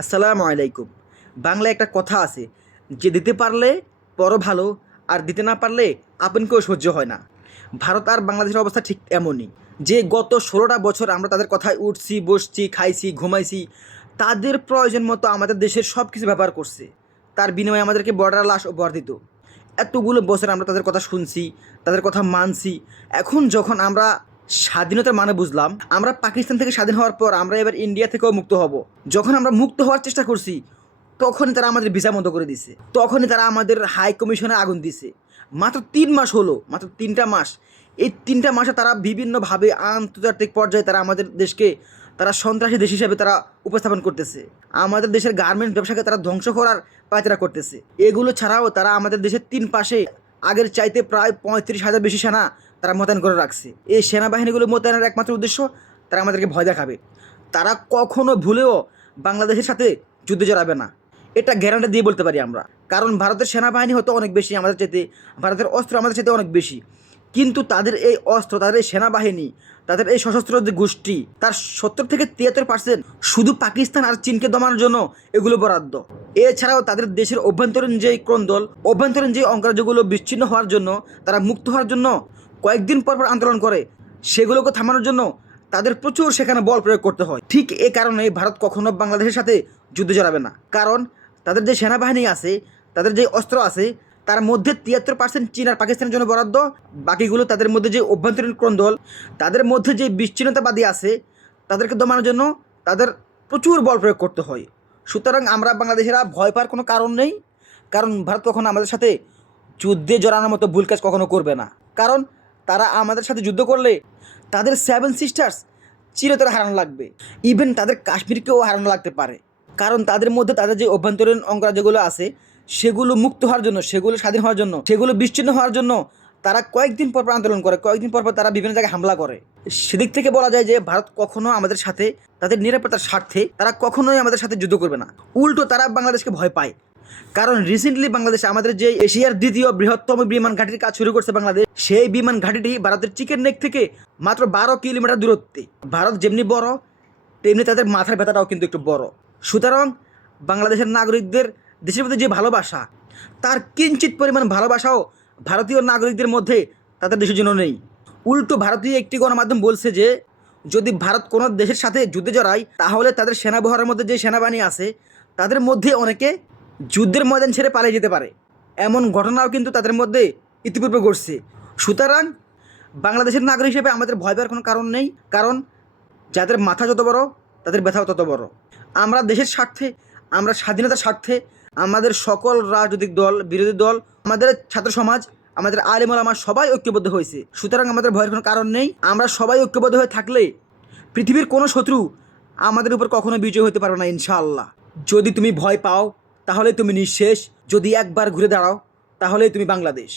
আসসালামু আলাইকুম। বাংলায় একটা কথা আছে, যে দিতে পারলে পর ভালো, আর দিতে না পারলে আপনকেও সহ্য হয় না। ভারত আর বাংলাদেশের অবস্থা ঠিক এমনই, যে গত ষোলোটা বছর আমরা তাদের কথায় উঠছি, বসছি, খাইছি, ঘুমাইছি, তাদের প্রয়োজন মতো আমাদের দেশের সব কিছু ব্যবহার করছে। তার বিনিময়ে আমাদেরকে বর্ডার লাশ উপহার দিত। এতগুলো বছর আমরা তাদের কথা শুনছি, তাদের কথা মানছি। এখন যখন আমরা স্বাধীনতার মানে বুঝলাম। আমরা পাকিস্তান থেকে স্বাধীন হওয়ার পর আমরা এবার ইন্ডিয়া থেকেও মুক্ত হব। যখন আমরা মুক্ত হওয়ার চেষ্টা করছি, তখনই তারা আমাদের ভিসা বন্ধ করে দিছে। তখনই তারা আমাদের হাই কমিশনে আগুন দিছে। মাত্র তিন মাস হলো, মাত্র তিনটা মাস। এই তিনটা মাসে তারা বিভিন্নভাবে আন্তর্জাতিক পর্যায়ে তারা আমাদের দেশকে, তারা সন্ত্রাসী দেশ হিসেবে তারা উপস্থাপন করতেছে। আমাদের দেশের গার্মেন্টস ব্যবসাকে তারা ধ্বংস করার পায়তারা করতেছে। এগুলো ছাড়াও তারা আমাদের দেশের তিন পাশে আগের চাইতে প্রায় পঁয়ত্রিশ হাজার বেশি সেনা তারা মোতায়েন করে রাখছে। এই সেনাবাহিনীগুলো মোতায়েনের একমাত্র উদ্দেশ্য তারা আমাদেরকে ভয় দেখাবে। তারা কখনো ভুলেও বাংলাদেশের সাথে যুদ্ধে জড়াবে না। এটা গ্যারান্টি দিয়ে বলতে পারি আমরা। কারণ ভারতের সেনাবাহিনী হয়তো অনেক বেশি আমাদের চাইতে, ভারতের অস্ত্র আমাদের চাইতে অনেক বেশি। কিন্তু তাদের এই অস্ত্র, তাদের এই সেনাবাহিনী, তাদের এই সশস্ত্র যে গোষ্ঠী, তার সত্তর থেকে তিয়াত্তর পার্সেন্ট শুধু পাকিস্তান আর চীনকে দমানোর জন্য এগুলো বরাদ্দ। এছাড়াও তাদের দেশের অভ্যন্তরীণ যে ক্রন্দল অভ্যন্তরীণ যে অঙ্গরাজ্যগুলো বিচ্ছিন্ন হওয়ার জন্য, তারা মুক্ত হওয়ার জন্য কয়েকদিন পর পর আন্দোলন করে, সেগুলোকে থামানোর জন্য তাদের প্রচুর সেখানে বল প্রয়োগ করতে হয়। ঠিক এ কারণে ভারত কখনো বাংলাদেশের সাথে যুদ্ধে জড়াবে না। কারণ তাদের যে সেনাবাহিনী আছে, তাদের যে অস্ত্র আছে, তার মধ্যে তিয়াত্তর পার্সেন্ট চীন আর পাকিস্তানের জন্য বরাদ্দ। বাকিগুলো তাদের মধ্যে যে অভ্যন্তরীণ ক্রন্দল, তাদের মধ্যে যে বিচ্ছিন্নতাবাদী আছে, তাদেরকে দমানোর জন্য তাদের প্রচুর বল প্রয়োগ করতে হয়। সুতরাং আমরা বাংলাদেশিরা ভয় পাওয়ার কোনো কারণ নেই। কারণ ভারত কখনো আমাদের সাথে যুদ্ধে জড়ানোর মতো ভুল কাজ কখনো করবে না। কারণ তারা আমাদের সাথে যুদ্ধ করলে তাদের সেভেন সিস্টার্স চিরতরে হারানো লাগবে। ইভেন তাদের কাশ্মীরকেও হারানো লাগতে পারে। কারণ তাদের মধ্যে তাদের যে অভ্যন্তরীণ অঙ্গরাজ্যগুলো আছে, সেগুলো মুক্ত হওয়ার জন্য, সেগুলো স্বাধীন হওয়ার জন্য, সেগুলো বিচ্ছিন্ন হওয়ার জন্য তারা কয়েকদিন পর আন্দোলন করে, কয়েকদিন পর পর তারা বিভিন্ন জায়গায় হামলা করে। সেদিক থেকে বলা যায় যে ভারত কখনো আমাদের সাথে, তাদের নিরাপত্তার স্বার্থে তারা কখনোই আমাদের সাথে যুদ্ধ করবে না। উল্টো তারা বাংলাদেশকে ভয় পায়। কারণ রিসেন্টলি বাংলাদেশে আমাদের যে এশিয়ার দ্বিতীয় বৃহত্তম বিমান ঘাটির কাজ শুরু করছে বাংলাদেশ, সেই বিমান ঘাটিটি ভারতের চিকেন নেক থেকে মাত্র বারো কিলোমিটার দূরত্বে। ভারত যেমনি বড়, তেমনি তাদের মাথার ব্যথাটাও কিন্তু একটু বড়। সুতরাং বাংলাদেশের নাগরিকদের, দেশের প্রতি যে ভালোবাসা, তার কিঞ্চিত পরিমাণ ভালোবাসাও ভারতীয় নাগরিকদের মধ্যে তাদের দেশের জন্য নেই। উল্টো ভারতীয় একটি গণমাধ্যম বলছে যে, যদি ভারত কোনো দেশের সাথে যুদ্ধে জড়ায়, তাহলে তাদের সেনাবহারের মধ্যে যে সেনাবাহিনী আছে, তাদের মধ্যে অনেকে যুদ্ধের ময়দান ছেড়ে পালিয়ে যেতে পারে। এমন ঘটনাও কিন্তু তাদের মধ্যে ইতিপূর্বে ঘটছে। সুতরাং বাংলাদেশের নাগরিক হিসেবে আমাদের ভয় পাওয়ার কোনো কারণ নেই। কারণ যাদের মাথা যত বড়, তাদের ব্যথাও তত বড়। আমরা দেশের স্বার্থে, আমরা স্বাধীনতার স্বার্থে, আমাদের সকল রাজনৈতিক দল, বিরোধী দল, আমাদের ছাত্র সমাজ, আমাদের আলিমুল আমার সবাই ঐক্যবদ্ধ হয়েছে। সুতরাং আমাদের ভয়ের কোনো কারণ নেই। আমরা সবাই ঐক্যবদ্ধ হয়ে থাকলে পৃথিবীর কোনো শত্রু আমাদের উপর কখনো বিজয় হতে পারবে না, ইনশাআল্লাহ। যদি তুমি ভয় পাও তাহলে তুমি নিঃশেষ। যদি একবার ঘুরে দাঁড়াও তাহলেই তুমি বাংলাদেশ।